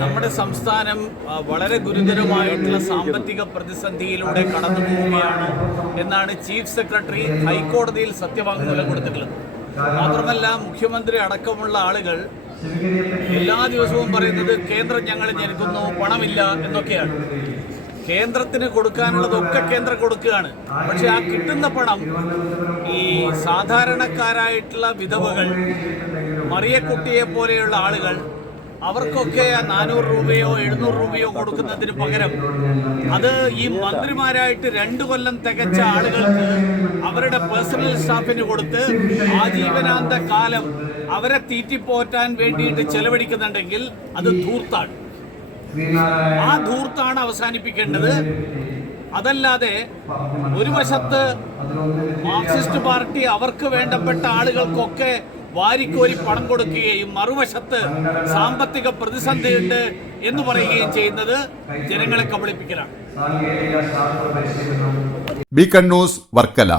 നമ്മുടെ സംസ്ഥാനം വളരെ ഗുരുതരമായിട്ടുള്ള സാമ്പത്തിക പ്രതിസന്ധിയിലൂടെ കടന്നു പോവുകയാണ് എന്നാണ് ചീഫ് സെക്രട്ടറി ഹൈക്കോടതിയിൽ സത്യവാങ്മൂലം കൊടുത്തിട്ടുള്ളത്. മാത്രമല്ല, മുഖ്യമന്ത്രി അടക്കമുള്ള ആളുകൾ എല്ലാ ദിവസവും പറയുന്നത് കേന്ദ്രം ഞങ്ങൾ ഞെരുക്കുന്നു, പണമില്ല എന്നൊക്കെയാണ്. കേന്ദ്രത്തിന് കൊടുക്കാനുള്ളതൊക്കെ കേന്ദ്രം കൊടുക്കുകയാണ്. പക്ഷെ ആ കിട്ടുന്ന പണം ഈ സാധാരണക്കാരായിട്ടുള്ള വിധവകൾ, മറിയക്കുട്ടിയെ പോലെയുള്ള ആളുകൾ, അവർക്കൊക്കെ 400 രൂപയോ 700 രൂപയോ കൊടുക്കുന്നതിന് പകരം അത് ഈ മന്ത്രിമാരായിട്ട് 2 കൊല്ലം തികച്ച ആളുകൾക്ക് അവരുടെ പേഴ്സണൽ സ്റ്റാഫിന് കൊടുത്ത് ആജീവനാന്ത കാലം അവരെ തീറ്റിപ്പോറ്റാൻ വേണ്ടിയിട്ട് ചെലവഴിക്കുന്നുണ്ടെങ്കിൽ അത് ധൂർത്താണ്. ആ ധൂർത്താണ് അവസാനിപ്പിക്കേണ്ടത്. അതല്ലാതെ ഒരു വശത്ത് മാർക്സിസ്റ്റ് പാർട്ടി അവർക്ക് വേണ്ടപ്പെട്ട ആളുകൾക്കൊക്കെ വാരിക്കോരി പണം കൊടുക്കുകയും മറുവശത്ത് സാമ്പത്തിക പ്രതിസന്ധിയുണ്ട് എന്ന് പറയുകയും ചെയ്യുന്നത് ജനങ്ങളെ കബളിപ്പിക്കലാണ്. Beacon news Varkala.